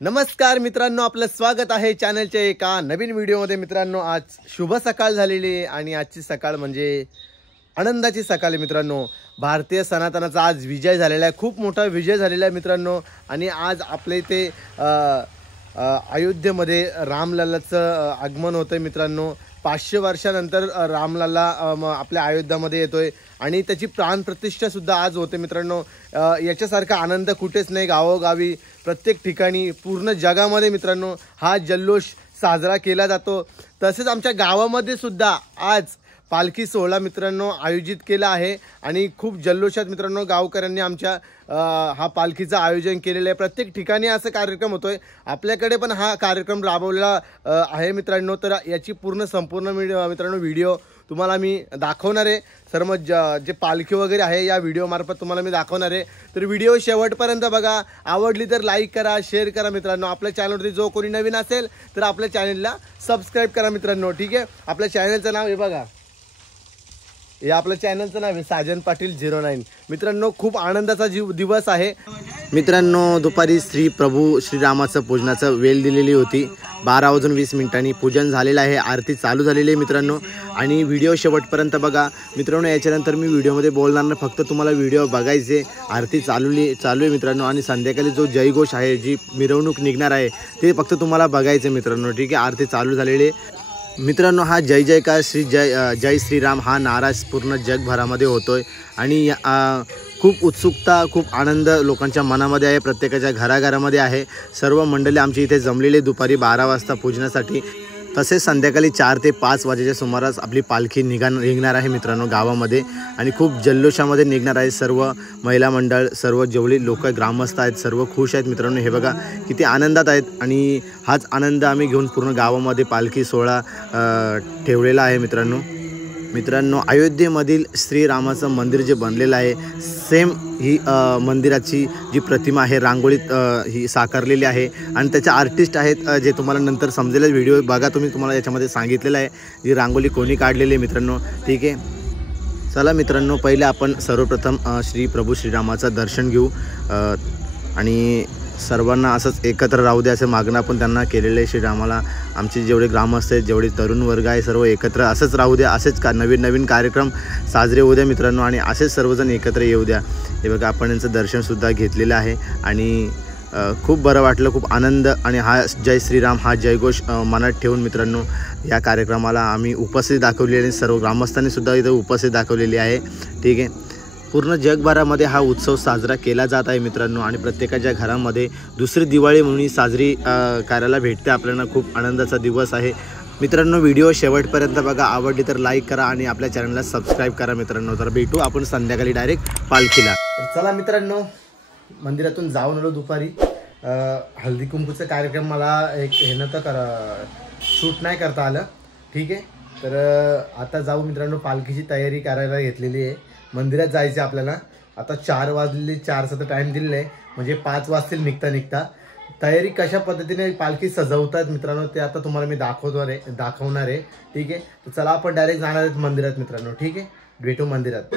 नमस्कार मित्रांनो, आपलं स्वागत आहे चॅनलच्या एका नवीन व्हिडिओमध्ये। मित्रांनो, आज शुभ सकाळ झालेली आहे आणि आजची सकाळ म्हणजे आनंदाची सकाळ आहे मित्रांनो। भारतीय सनातनाचा आज विजय झालेला आहे, खूप मोठा विजय झालेला आहे मित्रांनो। आणि आज आपल्या इथे अयोध्येमध्ये रामलल्लाचं आगमन होतंय मित्रांनो। 500 वर्षानंतर रामलल्ला आपल्या अयोध्यामध्ये येतोय आणि त्याची प्राणप्रतिष्ठा सुद्धा आज होते मित्रांनो। याच्यासारखा आनंद कुठेच नाही, गावोगावी प्रत्येक ठिकाणी पूर्ण जगामध्ये मित्रांनो हा जल्लोष साजरा केला जातो। तसेच आमच्या गावामध्ये सुद्धा आज पालखी सोहळा मित्रांनो आयोजित केला आहे आणि खूप जल्लोषात मित्रांनो गावकऱ्यांनी आमच्या हा पालखीचं आयोजन केलेलं आहे। प्रत्येक ठिकाणी असा कार्यक्रम होतोय, आपल्याकडे पण हा कार्यक्रम राबवला आहे मित्रांनो। तर याची संपूर्ण मित्रांनो व्हिडिओ तुम्हाला मी दाखवणार आहे। सर्व जे पालखी वगैरे आहे या व्हिडिओ मार्फत तुम्हाला मी दाखवणार आहे। तर व्हिडिओ शेवटपर्यंत बघा, आवडली तर लाईक करा, शेअर करा मित्रांनो। आपल्या चॅनलवरती जो कोणी नवीन असेल तर आपल्या चॅनलला सबस्क्राईब करा मित्रांनो, ठीक आहे। आपल्या चॅनलचं नाव हे बघा, हे आपल्या चॅनलचं नाव आहे साजन पाटील 09 मित्रांनो। खूप आनंदाचा दिवस आहे मित्रांनो। दुपारी प्रभू श्रीरामाचं पूजनाचं वेळ दिलेली होती। 12:20 पूजन झालेलं आहे, आरती चालू झालेली आहे मित्रांनो। आणि व्हिडिओ शेवटपर्यंत बघा मित्रांनो। याच्यानंतर मी व्हिडिओमध्ये बोलणार नाही, फक्त तुम्हाला व्हिडिओ बघायचे। आरती चालू आहे मित्रांनो आणि संध्याकाळी जो जयघोष आहे, जी मिरवणूक निघणार आहे ते फक्त तुम्हाला बघायचे मित्रांनो, ठीक आहे। आरती चालू झालेली आहे मित्रांनो। हा जय जयकार जय श्रीराम हा नारा पूर्ण जगभरामध्ये होतोय आणि खूप उत्सुकता, खूप आनंद लोकांच्या मनामध्ये आहे, प्रत्येकाच्या घराघरामध्ये आहे। सर्व मंडळी आमची इथे जमलेली दुपारी 12 वाजता पूजनासाठी। तसेच संध्याकाळी 4 ते 5 वाजेच्या सुमारास आपली पालखी निघणार आहे मित्रांनो गावामध्ये आणि खूप जल्लोषामध्ये निघणार आहे। सर्व महिला मंडळ, सर्व जेवढी लोक ग्रामस्थ आहेत सर्व खुश आहेत मित्रांनो। हे बघा किती आनंदात आहेत आणि हाच आनंद आम्ही घेऊन पूर्ण गावामध्ये पालखी सोहळा ठेवलेला आहे मित्रांनो। अयोध्येमधील श्रीरामाचं मंदिर जे बनलेलं आहे, सेम ही मंदिराची जी प्रतिमा आहे रांगोळीत ही साकारलेली आहे आणि त्याचे आर्टिस्ट आहेत जे तुम्हाला नंतर समजेल। व्हिडिओ बघा तुम्हाला याच्यामध्ये सांगितलेलं आहे जी रांगोळी कोणी काढलेली आहे मित्रांनो, ठीक आहे। चला मित्रांनो, पहिले आपण सर्वप्रथम प्रभू श्रीरामाचं दर्शन घेऊ आणि सर्वांना असंच एकत्र राहू दे असं मागणं आपण त्यांना केलेलं आहे श्रीरामाला। आमचे जेवढे ग्रामस्थ आहेत, जेवढे तरुण वर्ग आहे, सर्व एकत्र असंच राहू द्या, असेच नवीन कार्यक्रम साजरे होऊ द्या मित्रांनो आणि असेच सर्वजण एकत्र येऊ द्या। हे बघा आपण यांचं दर्शनसुद्धा घेतलेलं आहे आणि खूप बरं वाटलं, खूप आनंद। आणि हा जय श्रीराम हा जयघोष मनात ठेवून मित्रांनो या कार्यक्रमाला आम्ही उपस्थिती दाखवलेली आहे, सर्व ग्रामस्थांनीसुद्धा इथं उपस्थिती दाखवलेली आहे, ठीक आहे। पूर्ण जगभरामध्ये हा उत्सव साजरा केला जात आहे मित्रांनो आणि प्रत्येकाच्या घरामध्ये दुसरी दिवाळी म्हणून साजरी करायला भेटते आपल्याला। खूप आनंदाचा दिवस आहे मित्रांनो। व्हिडिओ शेवटपर्यंत बघा, आवडली तर लाईक करा आणि आपल्या चॅनलला सबस्क्राईब करा मित्रांनो। तर भेटू आपण संध्याकाळी डायरेक्ट पालखीला। चला मित्रांनो, मंदिरातून जाऊन आलो दुपारी। हळदी कुंकूचा कार्यक्रम मला शूट नाही करता आलं, ठीक आहे। तर आता जाऊ मित्रांनो, पालखीची तयारी करायला घेतलेली आहे। मंदिरात जायचं आपल्याला। आता 4 वाजलेले, 4चा तर टाईम दिलेला आहे, म्हणजे 5 वाजतील निघता तयारी कशा पद्धतीने पालखी सजवतात मित्रांनो ते आता तुम्हाला मी दाखवणार आहे, ठीक आहे। तर चला आपण डायरेक्ट जाणार आहेत मंदिरात मित्रांनो, ठीक आहे। भेटू मंदिरात।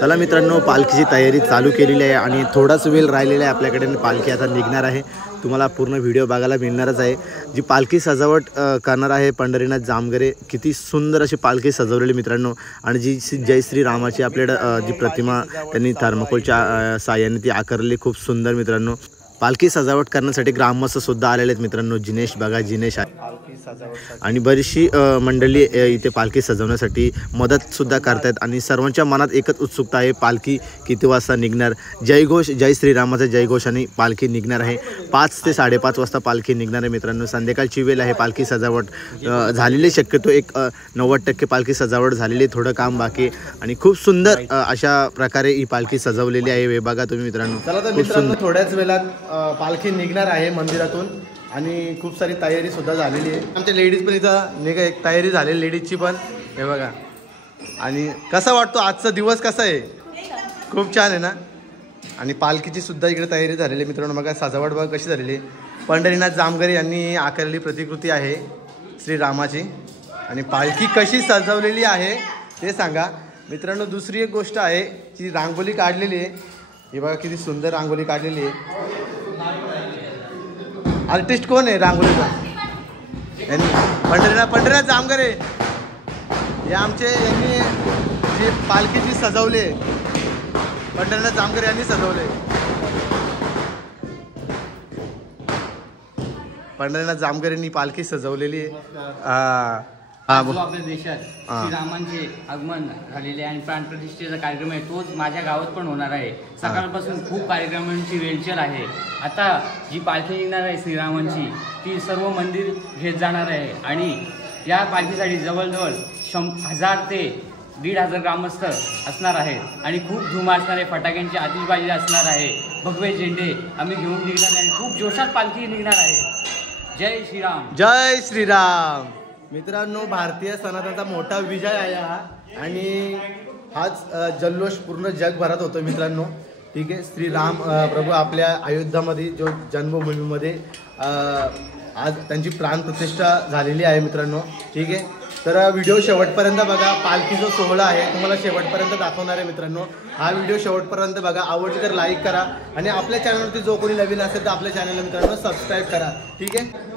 चला मित्रांनो, पालखीची तयारी चालू केलेली आहे आणि थोडाच वेळ राहिलेला आहे आपल्याकडे। पालखी आता निघणार आहे, तुम्हाला पूर्ण व्हिडिओ बघायला मिळणारच आहे। जी पालखी सजावट करणार आहे पंढरीनाथ जामगरे, किती सुंदर अशी पालखी सजवलेली मित्रांनो। आणि जी जय श्रीरामाची आपल्याकडं जी प्रतिमा त्यांनी थर्माकोलच्या साह्याने ती आकारली, खूप सुंदर मित्रांनो। पालखी सजावट करण्यासाठी ग्रामस्थ सुद्धा आलेले आहेत मित्रांनो। जिनेश बघा, जिनेश आहे आणि बरीचशी मंडळी इथे पालखी सजवण्यासाठी मदत सुद्धा करतात आणि सर्वांच्या मनात एकच उत्सुकता आहे, पालखी किती वाजता निघणार। जयघोष, जय श्रीरामाचा जयघोषाने पालखी निघणार आहे। 5 ते 5:30 वाजता पालखी निघणार आहे मित्रांनो। संध्याकाळची वेळ आहे, पालखी सजावट झालेली, शक्यतो 90% पालखी सजावट झालेली, थोडं काम बाकी आणि खूप सुंदर अशा प्रकारे ही पालखी सजवलेली आहे। हे बघा तुम्ही मित्रांनो। चला तर मित्रांनो, थोड्याच वेळात पालखी निघणार आहे मंदिरातून आणि खूप सारी तयारी सुद्धा झालेली आहे। आमच्या लेडीज पण इथं एक तयारी झालेली लेडीजची पण, हे बघा। आणि कसा वाटतो आजचा दिवस, कसा आहे? खूप छान आहे ना। आणि पालखीची सुद्धा इकडे तयारी झालेली मित्रांनो। बघा सजावट बघा कशी झालेली। पंढरीनाथ जामगरे यांनी आकारलेली प्रतिकृती आहे श्रीरामाची आणि पालखी कशी सजवलेली आहे ते सांगा मित्रांनो। दुसरी एक गोष्ट आहे जी रांगोळी काढलेली आहे, हे बघा किती सुंदर रांगोळी काढलेली आहे। आर्टिस्ट कोण आहे रांगोळीचा? पंढरीनाथ जामगरे हे आमचे, यांनी जी पालखीची सजवले, पंढरीनाथ जामगरे यांनी सजवले. पंढरीनाथ जामगरेंनी पालखी सजवलेली आहे. आपल्या देशात श्रीरामांचे आगमन झालेले आणि प्राणप्रतिष्ठेचा कार्यक्रम आहे, तोच माझ्या गावात पण होणार आहे. सकाळपासून खूप कार्यक्रमांची रेलचेल आहे. आता जी पालखी निघणार आहे श्रीरामांची, ती सर्व मंदिर घेत जाणार आहे आणि या पालखीसाठी जवळजवळ 1000 ते 1500 ग्रामस्थ असणार आहेत आणि खूप धूम असणार आहे. फटाक्यांची आतिषबाजी असणार आहे. भगवे झेंडे आम्ही घेऊन निघणार आहे आणि खूप जोशात पालखी निघणार आहे. जय श्रीराम. जय श्रीराम. मित्रांनो, भारतीय सनातनचा मोठा विजय आहे हा आणि हाच जल्लोष पूर्ण जगभरात होतो मित्रांनो. ठीक आहे. श्रीराम प्रभू आपल्या अयोध्यामध्ये जो जन्मभूमीमध्ये आज त्यांची प्राणप्रतिष्ठा झालेली आहे मित्रांनो. ठीक आहे. तर व्हिडिओ शेवटपर्यंत बघा. पालखी जो सोहळा आहे तुम्हाला शेवटपर्यंत दाखवणार आहे मित्रांनो. हा व्हिडिओ शेवटपर्यंत बघा. आवडली तर लाईक करा आणि आपल्या चॅनलवरती जो कोणी नवीन असेल तर आपल्या चॅनलला मित्रांनो सबस्क्राईब करा. ठीक आहे.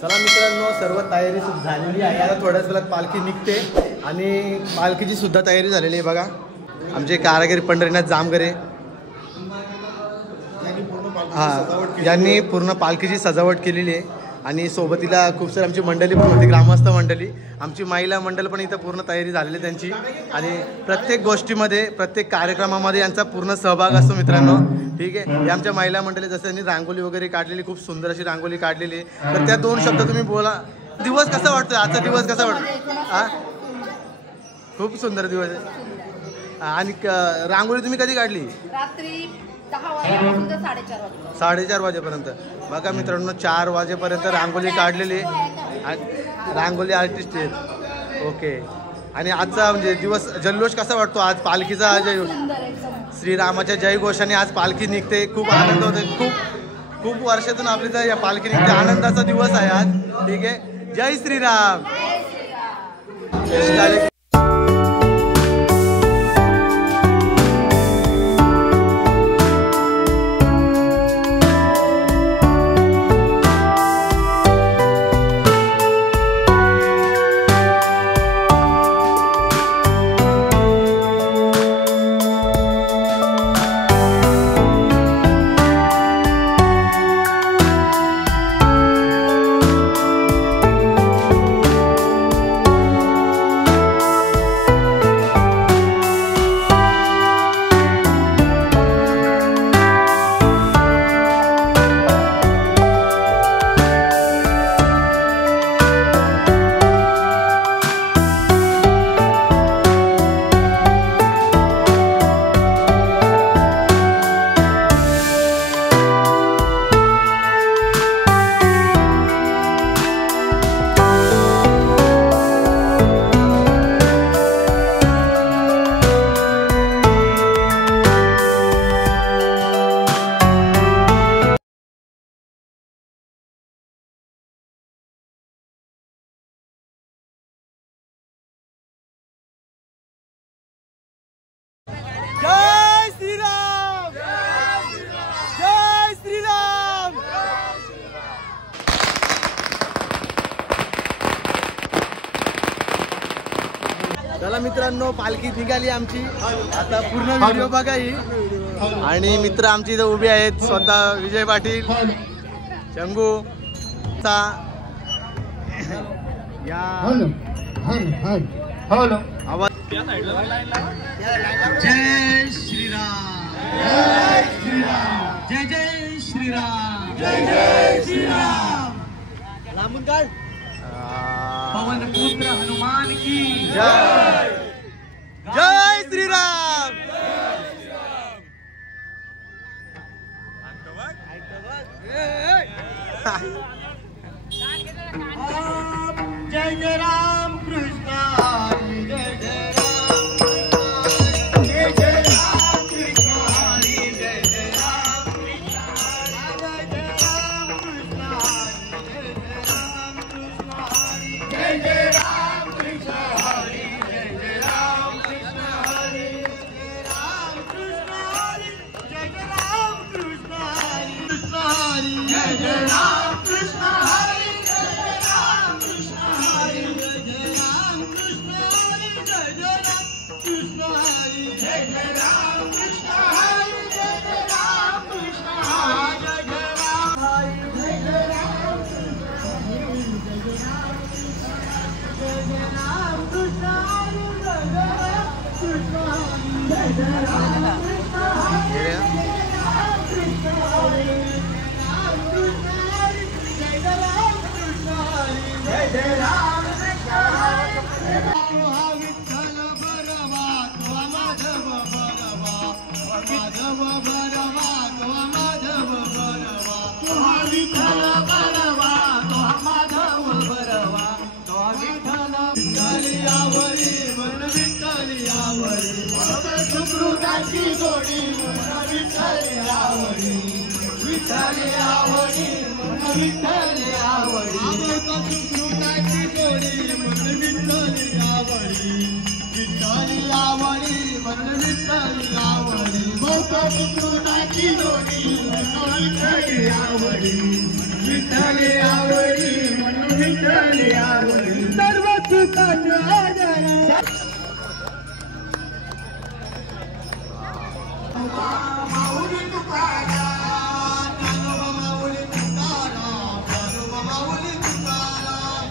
चला मित्रांनो, सर्व तयारी झालेली आहे. आता थोड्याच वेळात पालखी निघते आणि पालखीची सुद्धा तयारी झालेली आहे बघा. आमचे कारागीर पंढरीनाथ जामगरे यांनी पूर्ण पालखीची सजावट केलेली आहे आणि सोबतीला खूप सारी आमची मंडळी पण होती, ग्रामस्थ मंडळी, आमची महिला मंडळ पण इथं पूर्ण तयारी झालेली त्यांची आणि प्रत्येक गोष्टीमध्ये प्रत्येक कार्यक्रमामध्ये यांचा पूर्ण सहभाग असतो मित्रांनो. ठीक आहे. हे आमच्या महिला मंडळी जसं त्यांनी रांगोळी वगैरे काढलेली, खूप सुंदर अशी रांगोळी काढलेली. तर त्या 2 शब्द तुम्ही बोला. दिवस कसा वाटतोय आजचा दिवस? कसा वाटतो? हा, खूप सुंदर दिवस आहे. आणि रांगोळी तुम्ही कधी काढली? रात्री 10 वाजेपासून 4:30 वाजेपर्यंत. 4:30 वाजेपर्यंत बघा मित्रांनो. 4 वाजेपर्यंत रांगोळी काढलेली. रांगोळी आर्टिस्ट आहेत. ओके. आणि आजचा म्हणजे दिवस जल्लोष कसा वाटतो आज पालखीचा? जय श्रीरामाच्या जयघोषाने आज पालखी निघते. खूप आनंद होते. खूप वर्षातून आपली तर या पालखी निघते. आनंदाचा दिवस आहे आज. ठीक आहे. जय श्रीराम. जय श्रीराम. जय श्रीराम. चला मित्रांनो, पालखी निघाली आमची. आता पूर्ण व्हिडिओ बघा ही. आणि मित्र आमची इथे उभे आहेत. स्वतः विजय पाटील, चंगू या आवाज. जय श्रीराम. जय श्रीराम. जय जय श्रीराम. जय जय श्रीराम. लांबून काढ. पवन पुत्र हनुमान की जय. जय श्रीराम. जय जय राम कृष्ण. जय जय Jai Jai Ram.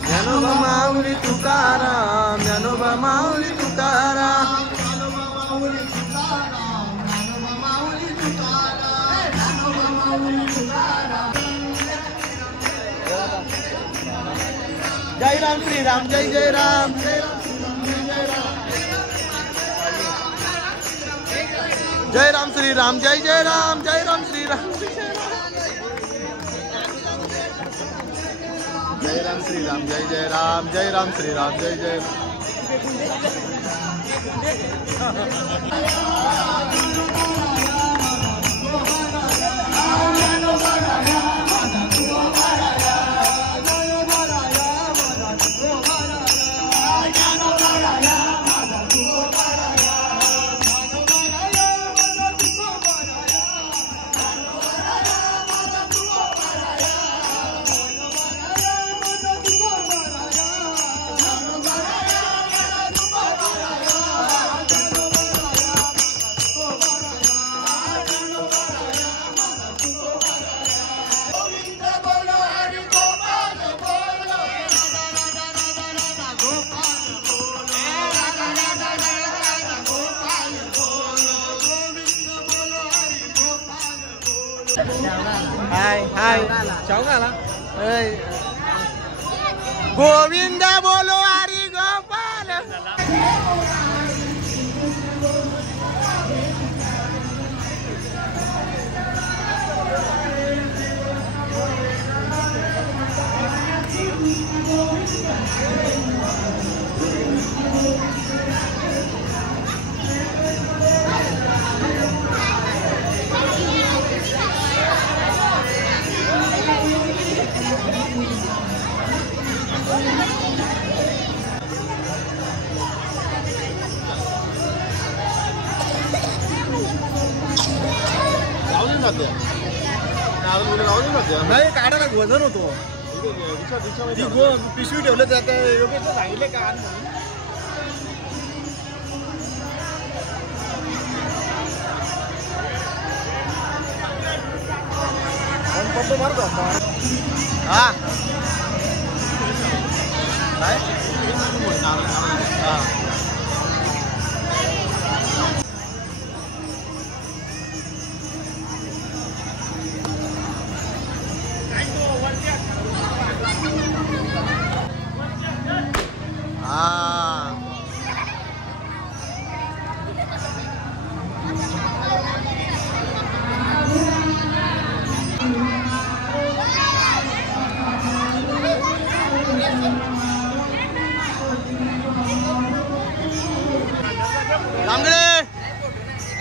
ज्ञानोबा माऊली तुकाराम, ज्ञानोबा माऊली तुकाराम, ज्ञानोबा माऊली तुकाराम, ज्ञानोबा माऊली तुकाराम, ज्ञानोबा माऊली तुकाराम. जय राम श्रीराम, जय जय राम, जय राम जय राम श्रीराम, जय जय राम, जय राम श्रीराम, जय राम श्रीराम, जय जय राम, जय राम श्रीराम, जय जय हाय हाय चावला गोविंद बोलो हरी गोपाल. नाही काढायला वजन होतो पिशवी ठेवलं जात योगेश सांगितलं का पट्टो मारतो हा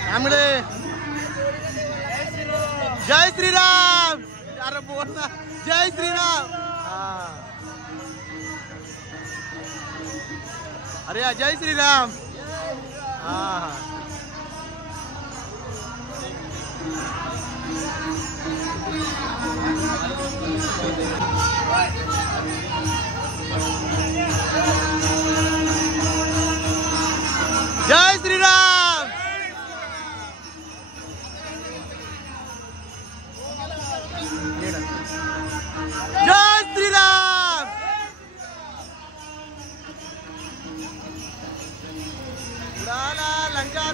रामगडे जय श्रीराम. अरे बोल ना जय श्रीराम. अरे जय श्रीराम. जय श्रीराम. जय श्रीराम. उडाला लंका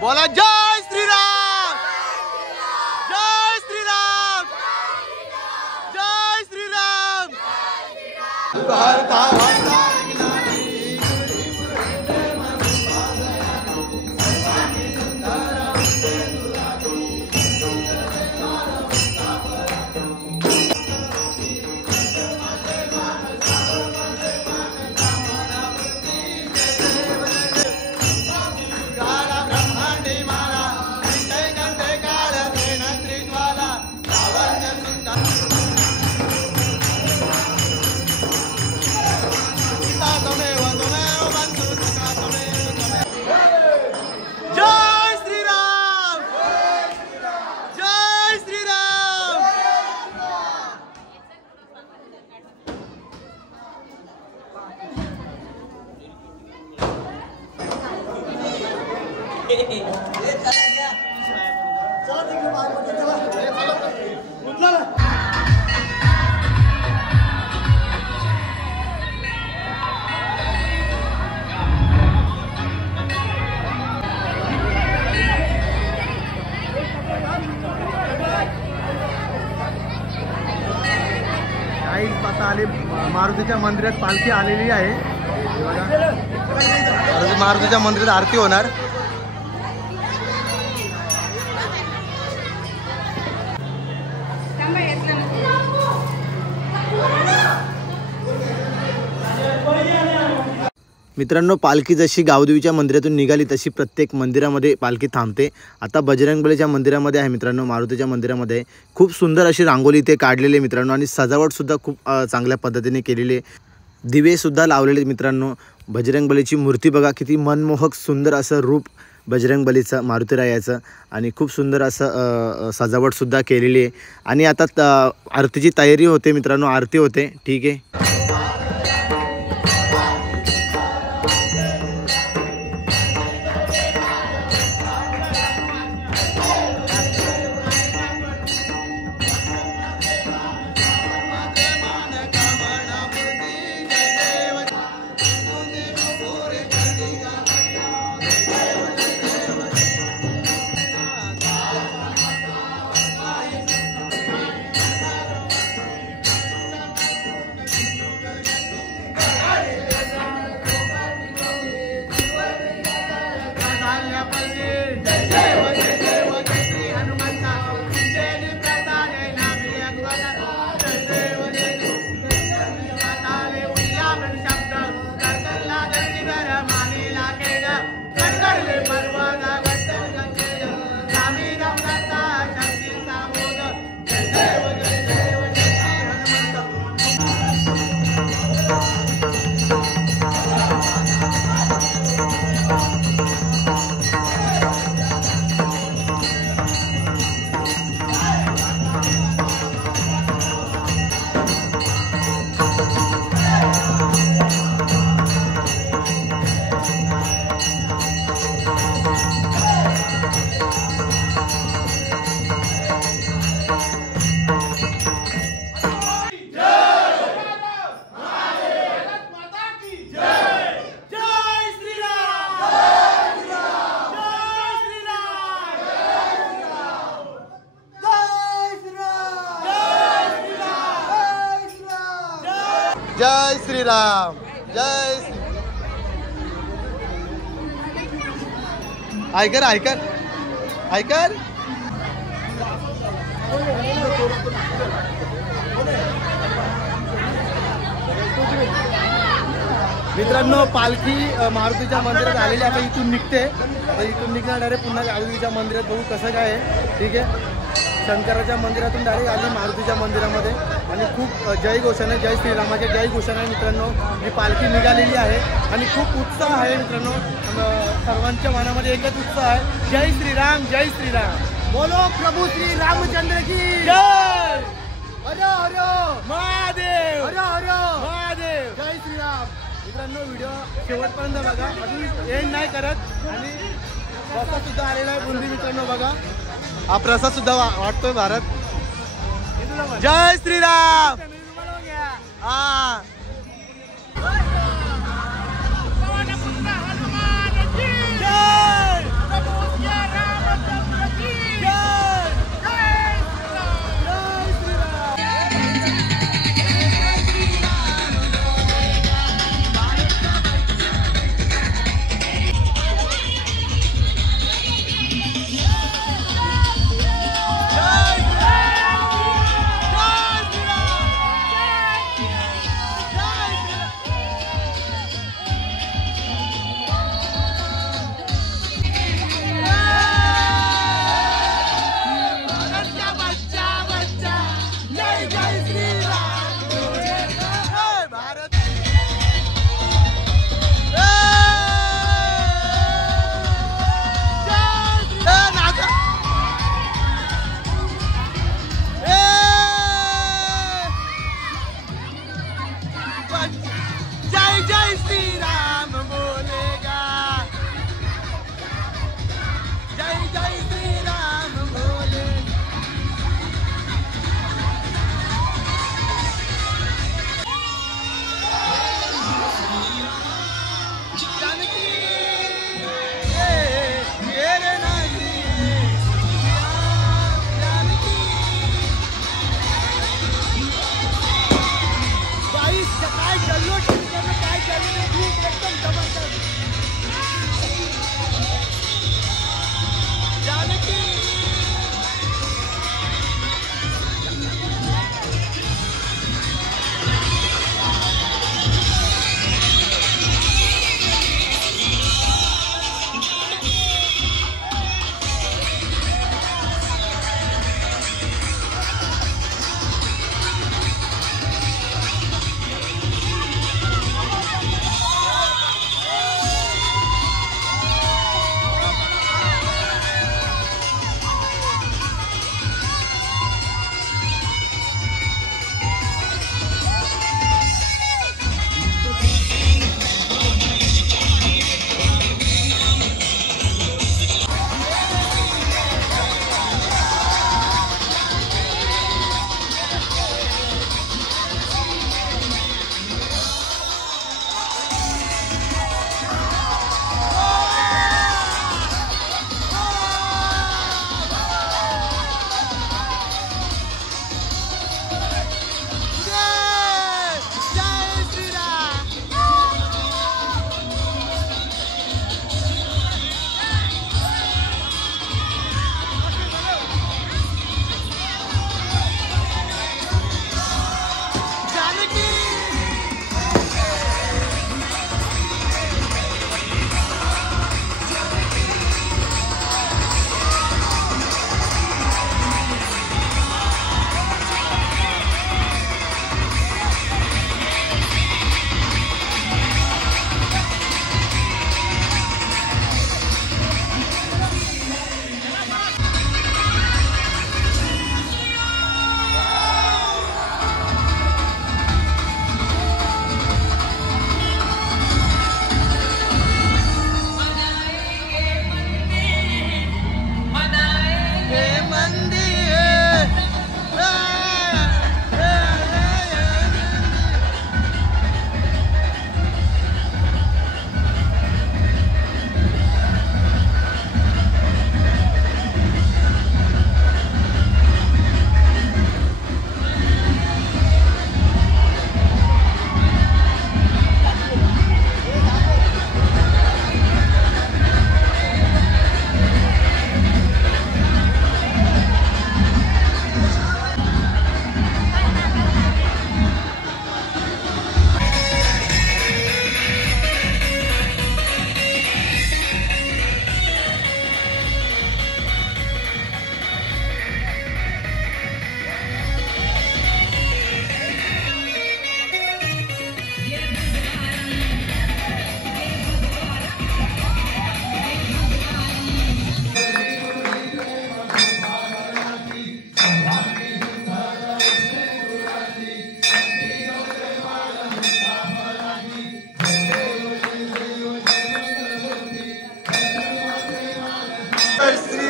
बोला जय श्रीराम, जय श्रीराम, जय श्रीराम। मारुतीच्या मंदिरात पालखी आलेली आहे। मारुतीच्या मंदिरात आरती होणार। मित्रांनो, पालखी जशी गावदेवीच्या मंदिरातून निघाली तशी प्रत्येक मंदिरामध्ये पालखी थांबते। आता बजरंगबलीच्या मंदिरामध्ये आहे मित्रांनो, मारुतीच्या मंदिरामध्ये खूप सुंदर अशी रांगोळी इथे काढलेली आहे मित्रांनो, आणि सजावटसुद्धा खूप चांगल्या पद्धतीने केलेली आहे। दिवेसुद्धा लावलेले मित्रांनो। बजरंगबलीची मूर्ती बघा, किती मनमोहक सुंदर असं रूप बजरंगबलीचं, मारुतीरायाचं, आणि खूप सुंदर असं सजावटसुद्धा केलेली आहे। आणि आता आरतीची तयारी होते मित्रांनो, आरती होते। ठीक आहे। जय श्रीराम जय श्री ऐकर ऐकर ऐकर मित्रांनो पालखी मारुतीच्या मंदिरात आलेली आता इथून निघते. आता इथून निघणार डायरेक्ट पुन्हा मारुतीच्या मंदिरात बघू कसं काय आहे. ठीक आहे शंकराच्या मंदिरातून डायरेक्ट आली मारुतीच्या मंदिरामध्ये आणि खूप जय घोषणा जय श्रीरामाच्या जय घोषणा मित्रांनो. ही पालखी निघालेली आहे आणि खूप उत्साह आहे मित्रांनो. सर्वांच्या मनामध्ये एकच उत्साह आहे जय श्रीराम जय श्रीराम. बोलो प्रभू श्री रामचंद्र की जय. हर हर महादेव हर हर महादेव जय श्रीराम. मित्रांनो व्हिडिओ शेवटपर्यंत बघा अजून एंड नाही करत. आणि प्रसाद सुद्धा आलेला आहे बुंदी मित्रांनो बघा. हा प्रसाद सुद्धा वाटतोय भारत. जय श्रीराम. हा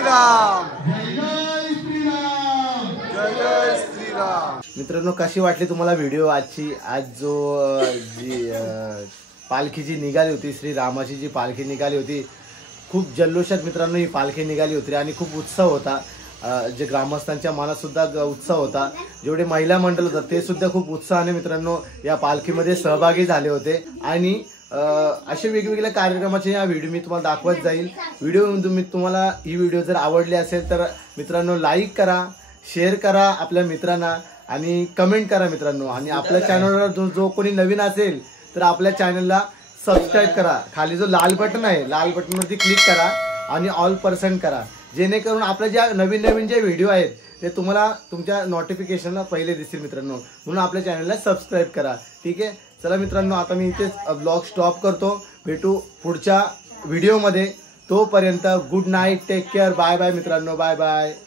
श्रीराम, जय जय श्रीराम. मित्रांनो, कशी वाटली तुम्हाला व्हिडिओ आजची? आज जो जी पालखी जी निघाली होती, श्रीरामाची जी पालखी निघाली होती, खूप जल्लोषात मित्रांनो ही पालखी निघाली होती आणि खूप उत्साह होता. जे ग्रामस्थांच्या मनात सुद्धा उत्साह होता. जेवढे महिला मंडळ होतं ते सुद्धा खूप उत्साहाने मित्रांनो या पालखीमध्ये सहभागी झाले होते. आणि असे वेगवेगळ्या कार्यक्रमाचे या व्हिडिओ मी तुम्हाला दाखवत जाईल. तुम्हाला ही व्हिडिओ जर आवडली असेल तर मित्रांनो लाईक करा, शेअर करा आपल्या मित्रांना आणि कमेंट करा मित्रांनो. आणि आपल्या चॅनलवर जो कोणी नवीन असेल तर आपल्या चॅनलला सबस्क्राईब करा. खाली जो लाल बटन आहे, लाल बटनवरती क्लिक करा आणि ऑल पर्सन करा, जेणेकरून आपल्या ज्या नवीन नवीन जे व्हिडिओ आहेत ते तुम्हाला तुमच्या नोटिफिकेशनला पहिले दिसतील मित्रांनो. म्हणून आपल्या चॅनलला सबस्क्राईब करा. ठीक आहे, चला मित्रांनो, आता मी इथेच ब्लॉग स्टॉप करतो. भेटू पुढच्या व्हिडिओमध्ये. तोपर्यंत good night, take care, bye bye मित्रांनो, बाय बाय.